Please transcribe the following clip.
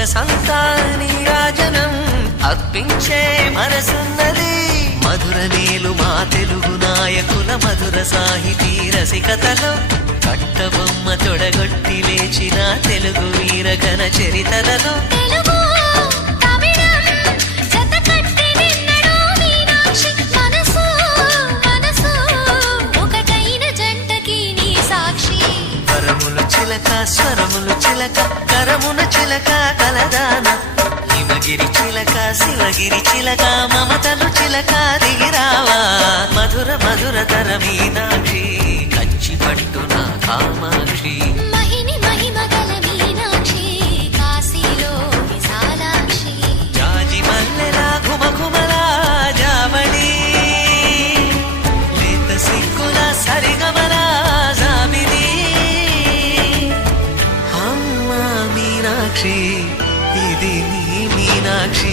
సొగసంతా నీరాజనం అర్పించే మనసున్నది. మధుర నీలు మా తెలుగు నాయకుల మధుర సాహితీ రసికతలో కట్టబొమ్మ తొడగొట్టి లేచిన తెలుగు వీరగణ చరితలలో స్వరములు చిలక కరమున చిలక కలదాన హిమగిరి చిలక శివగిరి చిలక మమతలు చిలక దిగిరావా మధుర మధుర తర మీనాక్షి కంచి పట్టున కామాక్షి మహిని మహిమగల మీనాక్షి కాశీలో విశాలాక్షి జాజి మల్లెలా ఘుమఘుమలా జావళి లేత సిగ్గుల సరిగమలా జాబిలి మీనాక్షి ఇది నీ మీనాక్షి